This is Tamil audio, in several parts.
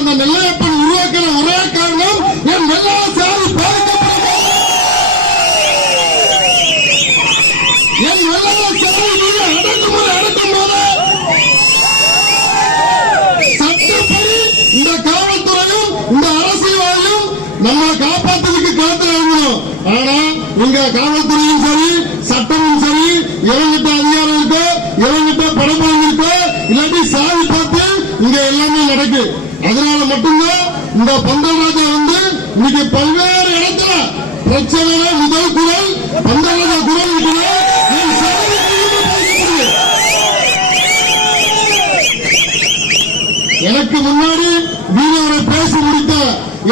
அந்த நெல்லையப்பன் உருவாக்கின ஒரே காரணம் என் வெள்ளாள சாதி பாதிக்கப்பட்டது. என் வெள்ளாள சாதி மீது அடக்குமுறை அடக்கும் போது சட்டப்படி இந்த காவல்துறையும் இந்த அரசியல்வாதியும் நம்மளை காப்பாற்றுறதுக்கு காத்துல இருக்கணும். ஆனா இங்க காவல்துறையும் சரி சட்டமும் சரி இவங்கிட்ட அதிகாரம் இருக்கோ இவங்கிட்ட பணபலம் இருக்கோ இல்லாட்டி சாதி பார்த்து இங்க எல்லாமே நடக்கு. அதனால மட்டும்தான் இந்த பந்தல் ராஜா இன்னைக்கு பல்வேறு இடத்துல பிரச்சனையில முதல் குரல் பந்தல் ராஜா குரல் எனக்கு முன்னாடி வீரரை பேசி முடித்த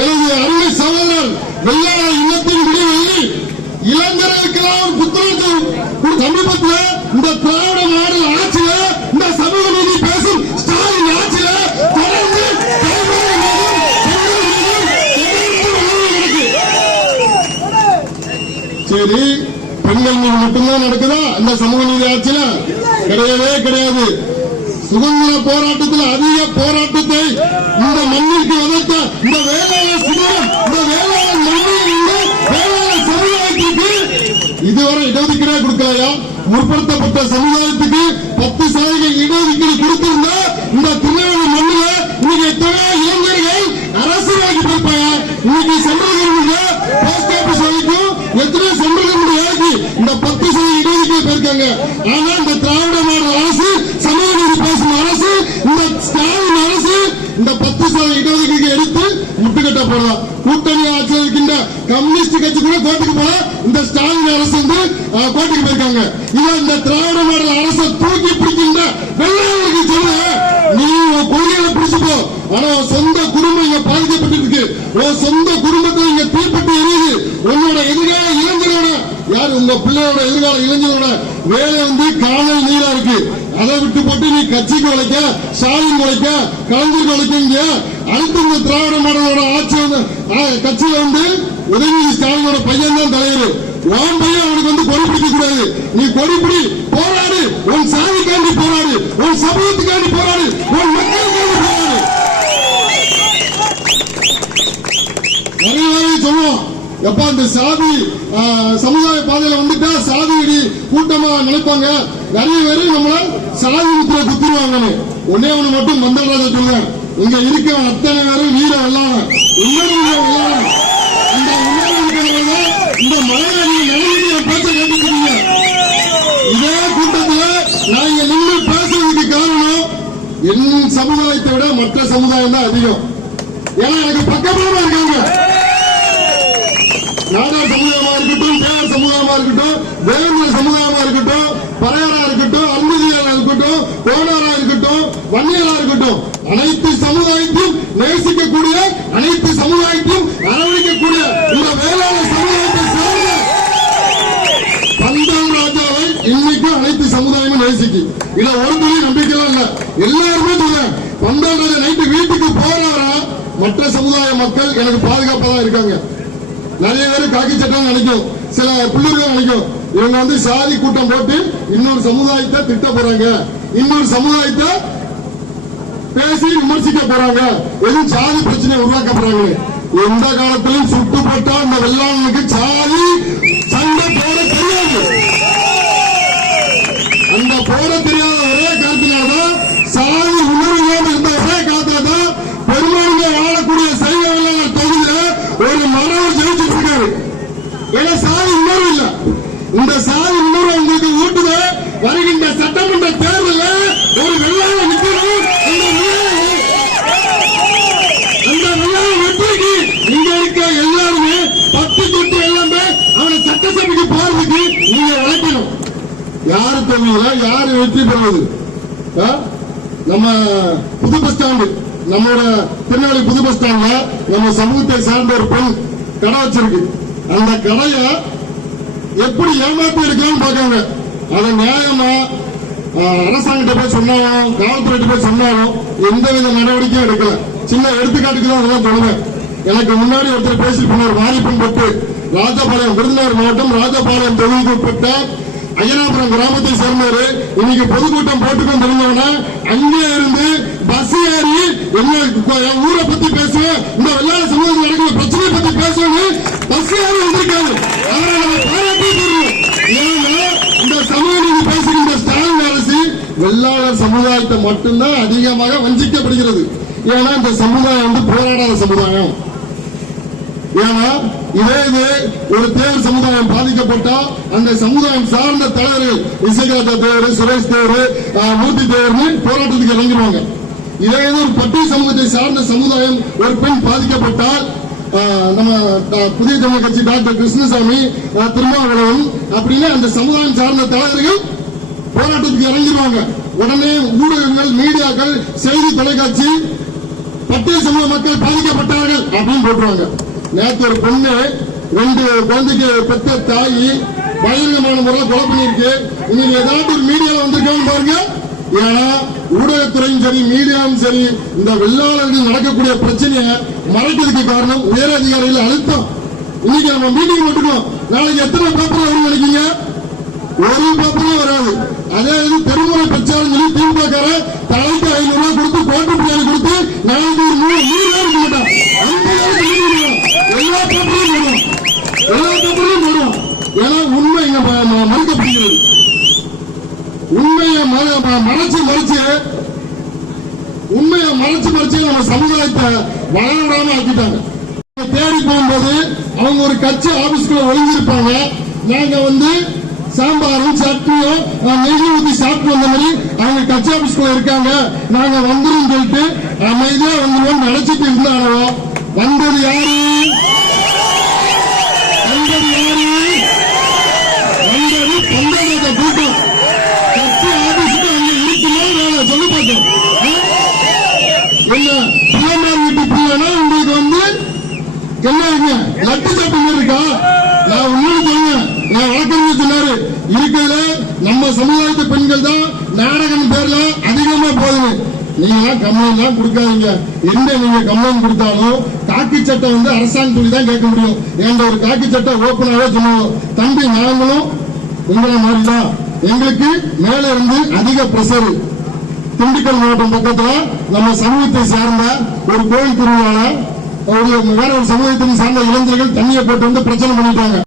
எனது அருமை சகோதரர் வெள்ளாள இல்லத்தின் விடுதலை இளைஞர்களுக்கெல்லாம் ஒரு புத்துணர்ச்சி சமீபத்தில் இந்த திராவிட மாடல் ஆட்சியில இந்த சமூக நீதி பேசும் ஸ்டாலின் ஆட்சியில தொடர்ந்து சரி பெண்கள் மீது மட்டும்தான் நடக்குதா இந்த சமூக நீதி ஆட்சியில? கிடையவே கிடையாது. சுதந்திர போராட்டத்தில் அதிக போராட்டத்தை இந்த மண்ணிற்கு வளர்த்த இந்த வேளாண் சிறுவன் இந்த வேளாண் மண்ணில் வேளாண் சமுதாயத்திற்கு இதுவரை இடஒதுக்கீடு கொடுக்கலையா? முற்படுத்தப்பட்ட சமுதாயத்துக்கு 10% இடஒதுக்கீடு கொடுத்திருந்தா இந்த திருநெல்வேலி மண்ணில இன்னைக்கு எத்தனையோ இளைஞர்கள் அரசியலாக்கி போயிருப்பாங்க. இன்னைக்கு சென்ட்ரல் போஸ்ட் ஆபீஸ் வரைக்கும் எத்தனையோ சென்ட்ரல் வேலைக்கு இந்த 10% இடஒதுக்கீடு போயிருக்காங்க. ஆனா இந்த திராவிட மாடல் அரசு சமூக நீதி பேசும் அரசு இந்த ஸ்டாலின் அரசு இந்த 10% இடஒதுக்கீடு எடுத்து முட்டுக்கட்ட போடலாம். கூட்டணி ஆட்சியில் இருக்கின்ற கம்யூனிஸ்ட் கட்சி கூட கோட்டுக்கு போல இந்த ஸ்டாலின் அரசு கோட்டுக்கு போயிருக்காங்க. இவன் இந்த திராவிட மாடல் அரசை தூக்கி பிடிக்கின்ற வெள்ளாளருக்கு சொல்ல நீ உன் கொள்கைகளை பிடிச்சுப்போ. ஆனா சொந்த குடும்பம் இங்க பாதிக்கப்பட்டிருக்கு. உன் சொந்த குடும்பத்தில் இங்க தீப்பட்டு எரியுது. உன்னோட எதிர்கால இளைஞரோட யாரு உங்க பிள்ளையோட எதிர்கால இளைஞரோட வேலை காணல் நீரா இருக்கு. அதை விட்டு போட்டு நீ கட்சிக்கு உழைக்க ஸ்டாலின் உழைக்க கலைஞருக்கு உழைக்க அடுத்து இந்த திராவிட மாடலோட ஆட்சி கட்சியில உதயநிதி ஸ்டாலினோட பையன் தான் தலைவர். உன் பையன் அவனுக்கு கொடி பிடிக்க கூடாது. நீ கொடிப்பிடி போராடு. உன் சாதிக்காண்டி போராடு. உன் சமூகத்துக்காண்டி போராடு. உன் மக்களுக்காண்டி போராடு. நிறைய சொல்லுவோம் எப்ப இந்த சாதி சமுதாய பாதையில வந்துட்டா சாதி அடி கூட்டமா நினைப்பாங்க. நிறைய பேரு நம்மள சாதி முத்திரை குத்திருவாங்க. ஒன்னே ஒண்ணு மட்டும் மந்தராஜா சொல்லுவேன், இங்க இருக்கிற அத்தனை பேரும் வீர வெள்ளாள இந்த இந்த மலையாளி நிலைமையை பேச கேட்டுக்கிறீங்க. இதே கூட்டத்தில் நான் இங்க நின்று பேசுறதுக்கு காரணம் என் சமுதாயத்தை விட மற்ற சமுதாயம் தான் அதிகம். ஏன்னா எனக்கு பக்கபலமா இருக்காங்க. நாடார் சமுதாயமா இருக்கட்டும், பேர் சமுதாயமா இருக்கட்டும், வேலூர் சமுதாயமா இருக்கட்டும், பறையரா இருக்கட்டும், அன்புதியலா இருக்கட்டும், கோடாரா இருக்கட்டும், வன்னியலா இருக்கட்டும், அனைத்து சமுதாயத்தையும் நேசிக்கக்கூடிய அனைத்து சமுதாயத்தையும் அரவணைக்கக்கூடிய இந்த வேளாண் சமுதாயத்தை சேர்ந்த பந்தல் ராஜாவை இன்னைக்கு அனைத்து சமுதாயமும் நேசிக்கு. இதுல ஒரு துணி நம்பிக்கைலாம் இல்ல. எல்லாருமே சொல்ல பந்தல் ராஜா நைட்டு வீட்டுக்கு போறாரா மற்ற சமுதாய மக்கள் எனக்கு பாதுகாப்பா தான் இருக்காங்க. நிறைய பேர் காக்கி சட்டம் நினைக்கும், சில பிள்ளைகள் நினைக்கும் இவங்க சாதி கூட்டம் போட்டு இன்னொரு சமுதாயத்தை திட்ட போறாங்க, இன்னொரு சமுதாயத்தை பேசி விமர்சிக்க போறாங்க, எதுவும் சாதி பிரச்சனை உருவாக்க போறாங்க. எந்த காலத்திலும் சுட்டுப்பட்டா இந்த வெள்ளாளனுக்கு சாதி சண்டை போட தெரியாது. அந்த போட தெரியாத ஒரே காரணத்தினால்தான் சாதி உணர்வு இருந்த ஒரே காரணத்தான் பெரும்பான்மை வாழக்கூடிய சைவ வெள்ளாள தொகுதியில ஒரு மனவர் ஜெயிச்சுட்டு இருக்காரு. ஏன்னா சாதி உணர்வு இல்ல. இந்த சாதி உணர்வு உங்களுக்கு ஊட்டுத வருகின்ற சட்டமன்ற தேர்தலில் ஒரு வெள்ளாள நிற்கணும். அந்த வெள்ளாள வெற்றிக்கு இங்க இருக்க எல்லாருமே 10 தொட்டு எல்லாமே அவனை சட்டசபைக்கு போறதுக்கு நீங்க வளர்க்கணும். யாரு தொகுதியில யாரு வெற்றி பெறுவது? நம்ம புது பஸ் ஸ்டாண்டு, நம்மளோட திருநெல்வேலி புது பஸ் ஸ்டாண்ட்ல நம்ம சமூகத்தை சார்ந்த ஒரு பெண் கடை வச்சிருக்கு. அந்த கடைய எப்படி ஏமாத்தி இருக்கான்னு பாக்காங்க. அதை நியாயமா அரசாங்கிட்ட போய் சொன்னாலும் காவல்துறை போய் சொன்னாலும் எந்தவித நடவடிக்கையும் எடுக்கல. சின்ன எடுத்துக்காட்டுக்கு தான் அதெல்லாம் சொல்லுவேன். எனக்கு முன்னாடி ஒருத்தர் பேசிட்டு போனார். வாரிப்பன்பட்டு ராஜபாளையம், விருதுநகர் மாவட்டம் ராஜபாளையம் தொகுதிக்கு உட்பட்ட ஐயனாபுரம் கிராமத்தை சேர்ந்தவர் இன்னைக்கு பொதுக்கூட்டம் போட்டுக்கொண்டு இருந்தவன அங்கே இருந்து பஸ் ஏறி எங்க ஊரை பத்தி பேசுவேன், இந்த வெள்ளாள சமூகத்தில் நடக்கிற பிரச்சனை பத்தி பேசுவேன் பஸ் ஏறி வந்திருக்காரு. அவரை நம்ம பாராட்டி தருவோம். ஏன்னா இந்த சமூக நீதி பேசுகின்ற ஸ்டாலின் அரசு வெள்ளாளர் சமுதாயத்தை மட்டும்தான் அதிகமாக வஞ்சிக்கப்படுகிறது. ஏன்னா இந்த சமுதாயம் போராடாத சமுதாயம். ஏன்னா இதே ஒரு தேவர் சமுதாயம் பாதிக்கப்பட்டா அந்த சமுதாயம் சார்ந்த தலைவர்கள் இசைகாத்த தேவர், சுரேஷ் தேவர், மூர்த்தி தேவர்னு போராட்டத்துக்கு இறங்கிடுவாங்க. இதே ஒரு பட்டிய சமூகத்தை சார்ந்த சமுதாயம் ஒரு பெண் பாதிக்கப்பட்டால் நம்ம புதிய தமிழ் கட்சி டாக்டர் கிருஷ்ணசாமி, திருமாவளவன் அப்படின்னு அந்த சமுதாயம் சார்ந்த தலைவர்கள் போராட்டத்துக்கு இறங்கிடுவாங்க. உடனே ஊடகங்கள், மீடியாக்கள், செய்தி தொலைக்காட்சி பட்டிய சமூக மக்கள் பாதிக்கப்பட்டார்கள் அப்படின்னு போட்டுருவாங்க. நேற்று ஒரு பொண்ணு 2 குழந்தைக்கு பெற்ற தாயி பயங்கரமான முறையில் கொலை பண்ணிருக்கு. இன்னைக்கு ஏதாவது ஒரு மீடியாவில் வந்திருக்காங்க பாருங்க. ஏன்னா ஊடகத்துறையும் சரி, மீடியாவும் சரி, இந்த வெள்ளாளர்கள் நடக்கக்கூடிய பிரச்சனையை மறைக்கிறதுக்கு காரணம் உயர் அதிகாரிகள் அழுத்தம். இன்னைக்கு நம்ம மீட்டிங் போட்டுக்கோம், நாளைக்கு எத்தனை பேப்பர் வரும் நினைக்கீங்க? ஒரு பேப்பரும் வராது. அதே இது தெருமுறை பிரச்சாரம் சொல்லி திமுக தலைக்கு 500 ரூபாய் கொடுத்து கோட்டு பிரியாணி கொடுத்து நாளைக்கு ஒரு 3 இருக்க மாட்டான். எல்லா பேப்பரையும் போடுவோம். ஏன்னா உண்மை இங்க மறுக்கப்படுகிறது. உண்மையை மறைச்சு நம்ம சமுதாயத்தை வளர விடாம ஆக்கிட்டாங்க. தேடி போகும்போது அவங்க ஒரு கட்சி ஆபீஸ்க்குள்ள ஒளிஞ்சிருப்பாங்க. நாங்க சாம்பாரும் சட்னியும் நெய் ஊற்றி சாப்பிட்டு வந்த மாதிரி அவங்க கட்சி ஆபீஸ்க்குள்ள இருக்காங்க, நாங்க வந்துடும் சொல்லிட்டு அமைதியா வந்துருவோம் நினைச்சிட்டு இருந்தானோ. வந்தது யாரு? கூட்டம் கட்சி ஆபீஸுக்கு அங்க இருக்குமா சொல்லி பார்த்தோம். என்ன பிள்ளைமார் வீட்டு பிள்ளைனா உங்களுக்கு என்ன லட்டு சாப்பிட்டு இருக்கா? நான் உண்மையை சொல்லுவேன். நான் வழக்கறிஞர் சொன்னாரு, இருக்கிறதுல நம்ம சமுதாயத்து பெண்கள் தான் நாடகம் பேர்ல அதிகமா போகுது. நீங்க கம்ப்ளைண்ட் தான் கொடுக்காதீங்க. எந்த நீங்க கம்ப்ளைண்ட் கொடுத்தாலும் காக்கி சட்டை அரசாங்க சொல்லி தான் கேட்க முடியும். என்ற ஒரு காக்கி சட்டை ஓப்பனாவே சொல்லுவோம், தம்பி நாங்களும் உங்களை மாதிரிதான், எங்களுக்கு மேல இருந்து அதிக பிரஷர். திண்டுக்கல் மாவட்டம் பக்கத்துல நம்ம சமூகத்தை சார்ந்த ஒரு கோயில் திருவிழால வேற ஒரு சமூகத்தின் சார்ந்த இளைஞர்கள் தண்ணியை போட்டு பிரச்சனை பண்ணிட்டாங்க.